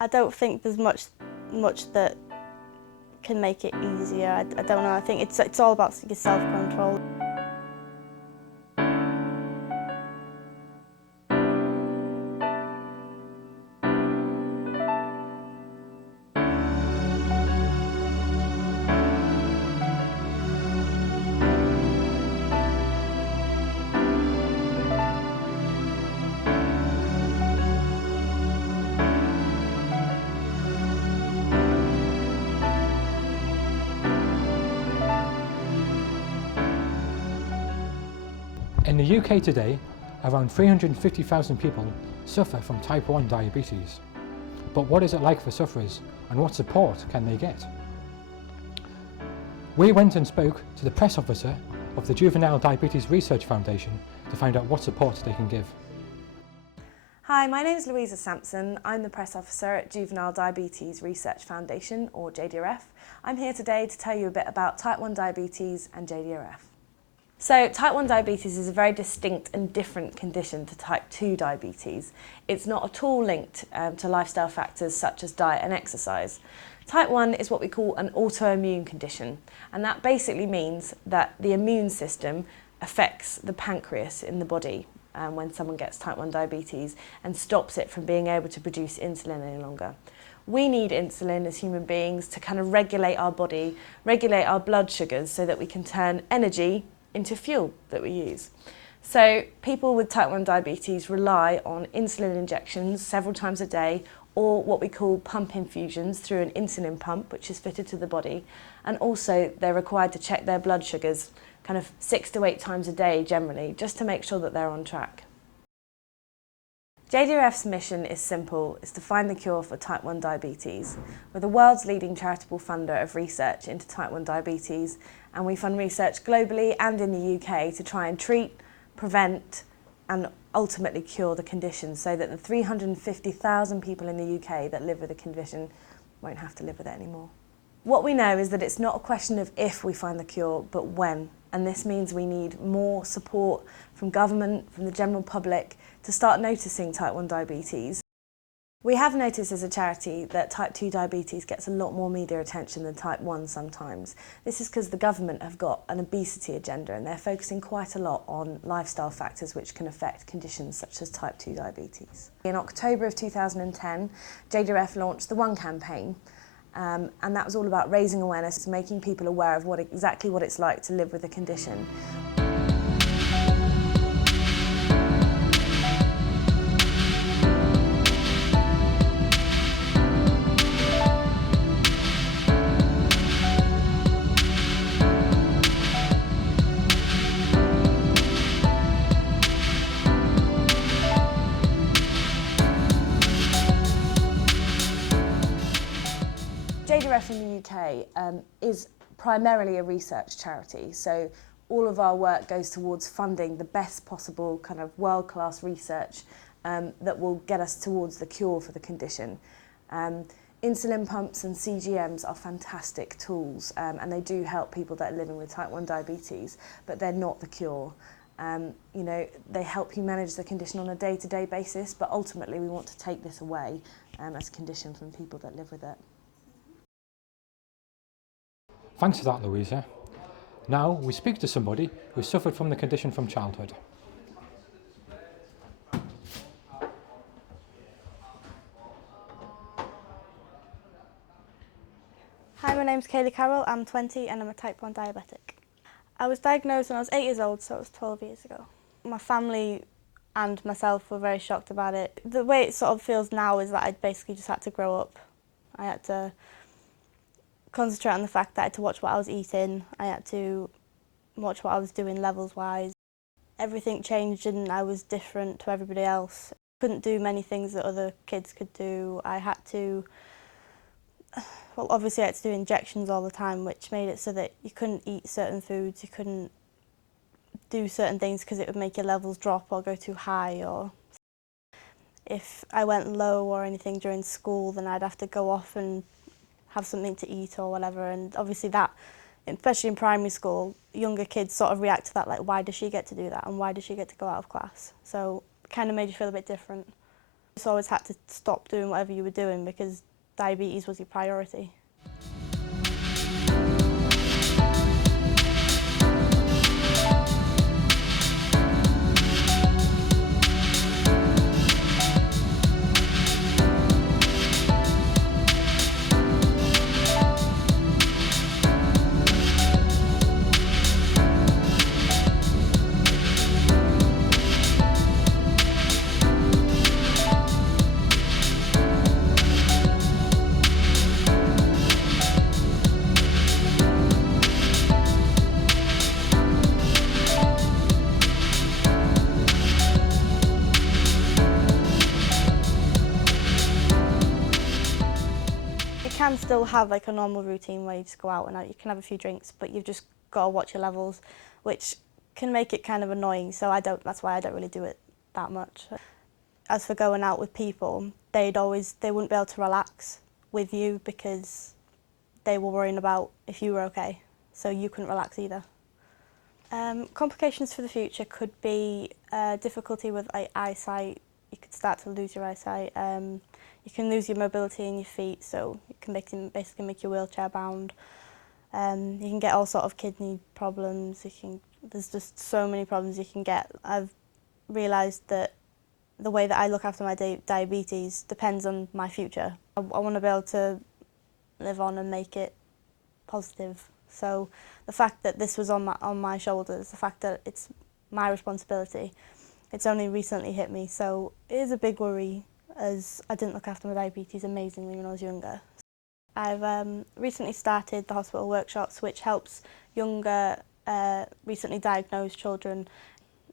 I don't think there's much that can make it easier. I don't know. I think it's all about your self-control. In the UK today, around 350,000 people suffer from type 1 diabetes. But what is it like for sufferers, and what support can they get? We went and spoke to the press officer of the Juvenile Diabetes Research Foundation to find out what support they can give. Hi, my name is Louisa Sampson. I'm the press officer at Juvenile Diabetes Research Foundation, or JDRF. I'm here today to tell you a bit about type 1 diabetes and JDRF. So type 1 diabetes is a very distinct and different condition to type 2 diabetes. It's not at all linked to lifestyle factors such as diet and exercise. Type 1 is what we call an autoimmune condition, and that basically means that the immune system affects the pancreas in the body when someone gets type 1 diabetes and stops it from being able to produce insulin any longer. We need insulin as human beings to kind of regulate our body, regulate our blood sugars so that we can turn energy into fuel that we use. So people with type 1 diabetes rely on insulin injections several times a day, or what we call pump infusions through an insulin pump which is fitted to the body, and also they're required to check their blood sugars kind of 6 to 8 times a day generally, just to make sure that they're on track. JDRF's mission is simple, is to find the cure for type 1 diabetes. We're the world's leading charitable funder of research into type 1 diabetes, and we fund research globally and in the UK to try and treat, prevent and ultimately cure the condition so that the 350,000 people in the UK that live with the condition won't have to live with it anymore. What we know is that it's not a question of if we find the cure, but when. And this means we need more support from government, from the general public, to start noticing type 1 diabetes. We have noticed as a charity that type 2 diabetes gets a lot more media attention than type 1 sometimes. This is because the government have got an obesity agenda and they're focusing quite a lot on lifestyle factors which can affect conditions such as type 2 diabetes. In October of 2010, JDRF launched the One campaign. And that was all about raising awareness, making people aware of exactly what it's like to live with a condition. JDRF in the UK is primarily a research charity, so all of our work goes towards funding the best possible kind of world-class research that will get us towards the cure for the condition. Insulin pumps and CGMs are fantastic tools and they do help people that are living with type 1 diabetes, but they're not the cure. You know, they help you manage the condition on a day-to-day basis, but ultimately we want to take this away as a condition from people that live with it. Thanks for that, Louisa. Now we speak to somebody who suffered from the condition from childhood. Hi, my name's Kaylee Carroll. I'm 20 and I'm a type 1 diabetic. I was diagnosed when I was 8 years old, so it was 12 years ago. My family and myself were very shocked about it. The way it sort of feels now is that I basically just had to grow up. I had to concentrate on the fact that I had to watch what I was eating. I had to watch what I was doing levels-wise. Everything changed and I was different to everybody else. Couldn't do many things that other kids could do. I had to, well, obviously I had to do injections all the time, which made it so that you couldn't eat certain foods, you couldn't do certain things because it would make your levels drop or go too high, or if I went low or anything during school, then I'd have to go off and have something to eat or whatever, and obviously that, especially in primary school, younger kids sort of react to that, like, why does she get to do that and why does she get to go out of class? So it kind of made you feel a bit different. You always had to stop doing whatever you were doing because diabetes was your priority. You can still have like a normal routine where you just go out and you can have a few drinks, but you've just got to watch your levels, which can make it kind of annoying. So that's why I don't really do it that much. As for going out with people, they wouldn't be able to relax with you because they were worrying about if you were okay. So you couldn't relax either. Complications for the future could be difficulty with eyesight. You could start to lose your eyesight. You can lose your mobility in your feet, so it can basically make you wheelchair bound. You can get all sort of kidney problems. There's just so many problems you can get. I've realised that the way that I look after my diabetes depends on my future. I want to be able to live on and make it positive. So the fact that this was on my shoulders, the fact that it's my responsibility, it's only recently hit me, so it is a big worry as I didn't look after my diabetes amazingly when I was younger. I've recently started the hospital workshops, which helps younger, recently diagnosed children,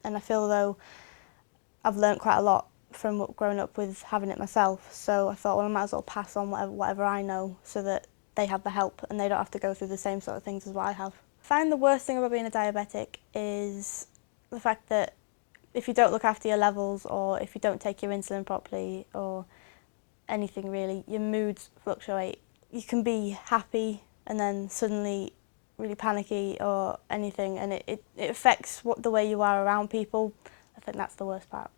and I feel though I've learnt quite a lot from growing up with having it myself, so I thought, well, I might as well pass on whatever I know so that they have the help and they don't have to go through the same sort of things as what I have. I find the worst thing about being a diabetic is the fact that if you don't look after your levels or if you don't take your insulin properly or anything really, your moods fluctuate. You can be happy and then suddenly really panicky or anything, and it affects the way you are around people. I think that's the worst part.